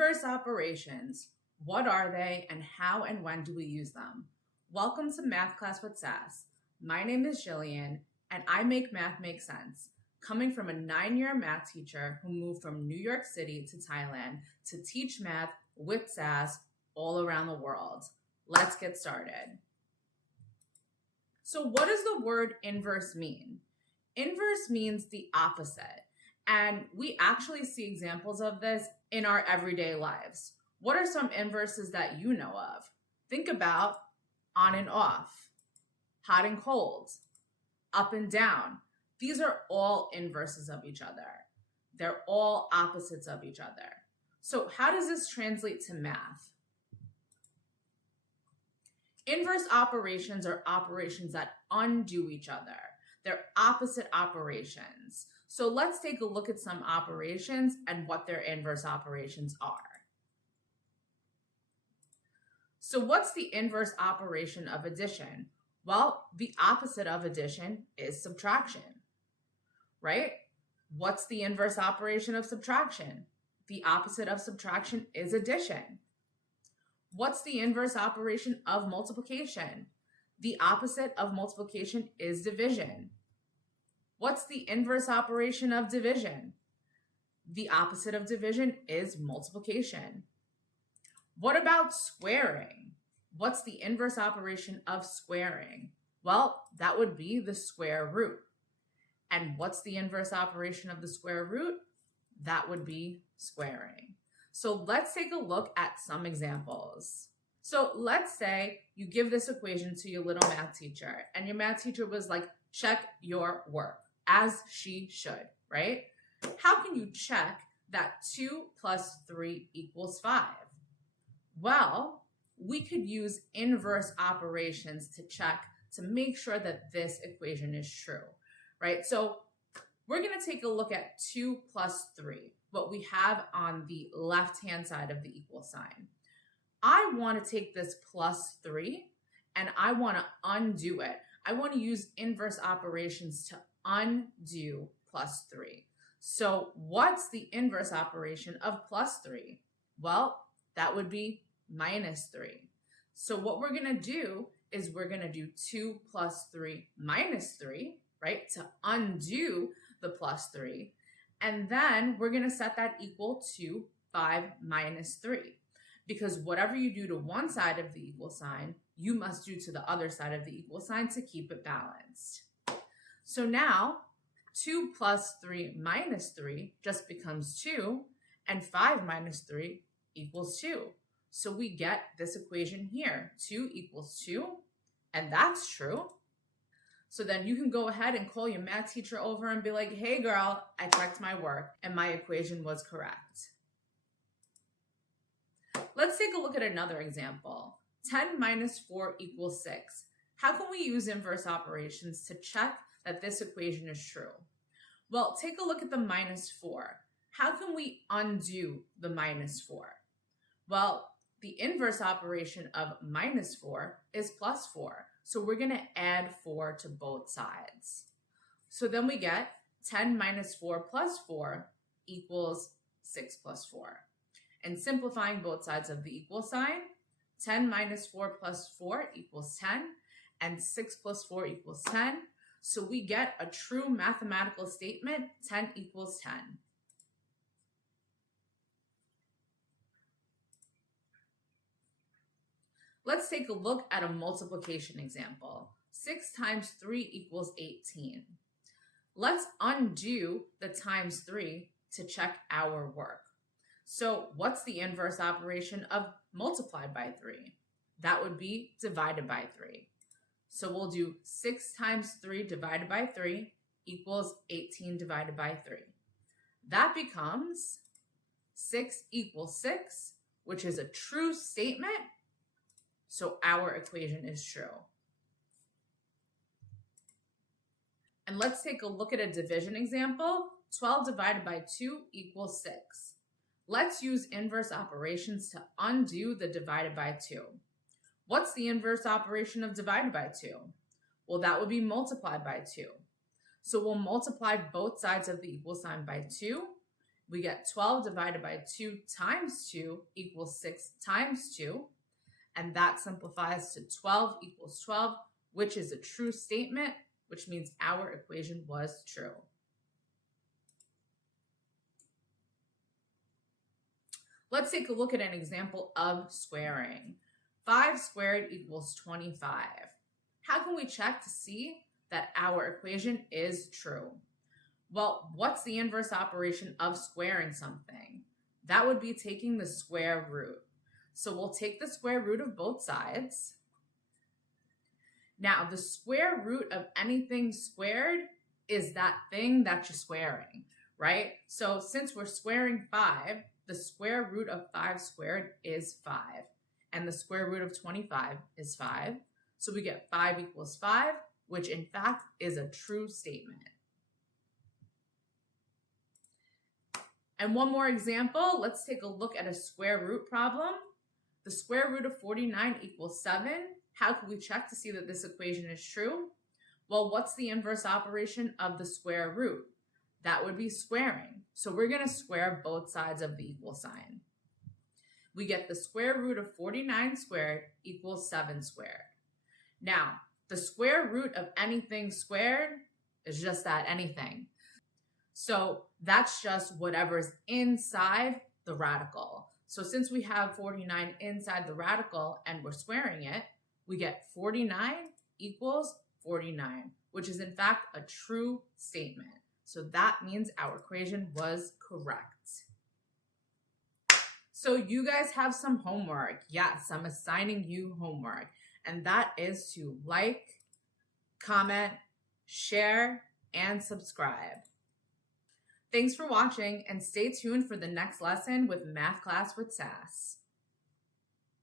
Inverse operations. What are they and how and when do we use them? Welcome to Math Class with Sass. My name is Jillian and I make math make sense. Coming from a 9-year math teacher who moved from New York City to Thailand to teach math with Sass all around the world. Let's get started. So what does the word inverse mean? Inverse means the opposite. And we actually see examples of this in our everyday lives. What are some inverses that you know of? Think about on and off, hot and cold, up and down. These are all inverses of each other. They're all opposites of each other. So how does this translate to math? Inverse operations are operations that undo each other. They're opposite operations. So let's take a look at some operations and what their inverse operations are. So what's the inverse operation of addition? Well, the opposite of addition is subtraction, right? What's the inverse operation of subtraction? The opposite of subtraction is addition. What's the inverse operation of multiplication? The opposite of multiplication is division. What's the inverse operation of division? The opposite of division is multiplication. What about squaring? What's the inverse operation of squaring? Well, that would be the square root. And what's the inverse operation of the square root? That would be squaring. So let's take a look at some examples. So let's say you give this equation to your little math teacher and your math teacher was like, check your work, as she should, right? How can you check that 2 plus 3 equals 5? Well, we could use inverse operations to check to make sure that this equation is true, right? So we're going to take a look at 2 plus 3, what we have on the left-hand side of the equal sign. I want to take this plus 3 and I want to undo it. I want to use inverse operations to undo plus 3. So what's the inverse operation of plus 3? Well, that would be minus 3. So what we're going to do is we're going to do 2 plus 3 minus 3, right, to undo the plus 3. And then we're going to set that equal to 5 minus 3. Because whatever you do to one side of the equal sign, you must do to the other side of the equal sign to keep it balanced. So now 2 plus 3 minus 3 just becomes 2, and 5 minus 3 equals 2. So we get this equation here, 2 equals 2, and that's true. So then you can go ahead and call your math teacher over and be like, hey girl, I checked my work and my equation was correct. Let's take a look at another example. 10 minus 4 equals 6. How can we use inverse operations to check that this equation is true? Well, take a look at the minus 4. How can we undo the minus 4? Well, the inverse operation of minus 4 is plus 4. So we're going to add 4 to both sides. So then we get 10 minus 4 plus 4 equals 6 plus 4. And simplifying both sides of the equal sign, 10 minus 4 plus 4 equals 10, and 6 plus 4 equals 10. So we get a true mathematical statement, 10 equals 10. Let's take a look at a multiplication example. 6 times 3 equals 18. Let's undo the times 3 to check our work. So what's the inverse operation of multiplied by 3? That would be divided by 3. So we'll do 6 times 3 divided by 3 equals 18 divided by 3. That becomes 6 equals 6, which is a true statement. So our equation is true. And let's take a look at a division example. 12 divided by 2 equals 6. Let's use inverse operations to undo the divided by 2. What's the inverse operation of divided by 2? Well, that would be multiplied by 2. So we'll multiply both sides of the equal sign by 2. we get 12 divided by 2 times 2 equals 6 times 2. And that simplifies to 12 equals 12, which is a true statement, which means our equation was true. Let's take a look at an example of squaring. 5 squared equals 25. How can we check to see that our equation is true? Well, what's the inverse operation of squaring something? That would be taking the square root. So we'll take the square root of both sides. Now, the square root of anything squared is that thing that you're squaring, right? So since we're squaring 5, the square root of 5 squared is 5. And the square root of 25 is 5. So we get 5 equals 5, which in fact is a true statement. And one more example, let's take a look at a square root problem. The square root of 49 equals 7. How can we check to see that this equation is true? Well, what's the inverse operation of the square root? That would be squaring. So we're going to square both sides of the equal sign. We get the square root of 49 squared equals 7 squared. Now, the square root of anything squared is just that, anything. So that's just whatever's inside the radical. So since we have 49 inside the radical and we're squaring it, we get 49 equals 49, which is in fact a true statement. So that means our equation was correct. So you guys have some homework. Yes, I'm assigning you homework. And that is to like, comment, share, and subscribe. Thanks for watching and stay tuned for the next lesson with Math Class with Sass.